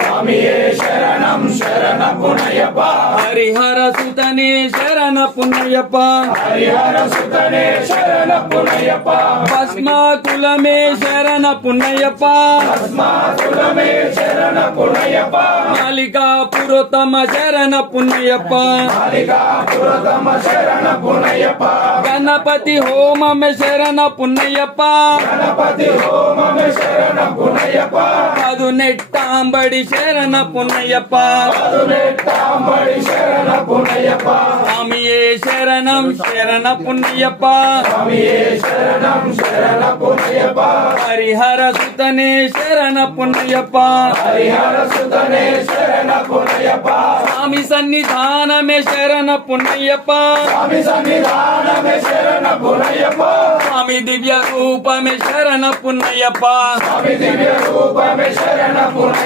స్వామియే శరణం శరణ పునయ్యప్ప హరిహర సుతనే శరణ పుణ్యప్ప హరిహర సుతనే శరణ పునయ్యప్ప భస్మాకులమే శరణ పుణ్యప్ప భస్మాసులమే శరణ పునయ్యప్ప మాలికా పురోత్తమ శరణ పుణ్యప్ప మాలికా పురతమ శరణ పునయ్యప్ప గణపతి హోమమే శరణ పుణ్యప్ప గణపతి హోమమే శరణ పునయ్యప్ప పదునెట్టాంబడి శరణ పుణ్యప్ప పదునెట్టాంబడి శరణ పునయ్యప్ప స్వామియే శరణం శరణ పుణ్యప్ప స్వామియే శరణం శరణ పునయ్యప్ప హరిహర సుతనే శరణ పుణ్యప్ప హరిహర సుతనే శరణ పునయ్యప్ప స్వామి సన్నిధానమే శరణ పుణ్యప్ప స్వామి సన్నిధానమే శరణ పునయ్యప్ప స్వామి దివ్య రూపమే శరణ పుణ్యప్ప స్వామి దివ్య రూపమే శరణ పునయ్యప్ప